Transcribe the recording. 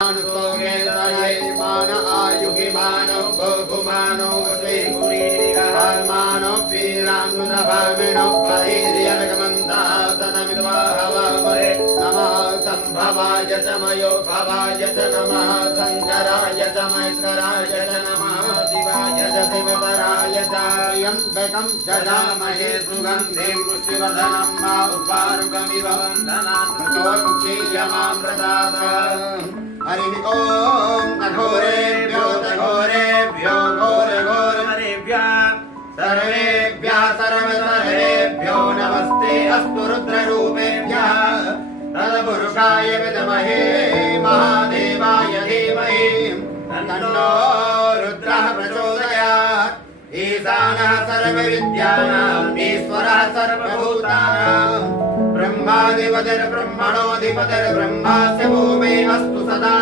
मान आयुहि मानव बहुमानो मानो पीरानुभामिनो बहिर्यगमन्दासनमिद्वाहवामहे नमः संभवाय च मयो भवाय च नमः शङ्कराय च महेश्वराय च नमः शिवाय च शिवतराय च यम्बकं जजामहे सुगन्धिं पुष्टिवर्धनं मा उपारुकमिव वन्दनान्मुक्षीयमामृतात् हरिः ॐ अघोरेभ्यो तघोरेभ्यो घोरघोरमरेभ्यः सर्वेभ्यः सर्वसर्वेभ्यो नमस्ते अस्तु रुद्ररूपेभ्यः तत्पुरुषाय विद्महे महादेवाय धीमहि तन्नो रुद्रः प्रचोदयात् ईशानः सर्वविद्यानाम् ईश्वरः सर्वभूतानां ब्रह्माधिपतिर्ब्रह्मणोऽधिपतिर्ब्रह्मास्य भूमे अस्तु सदा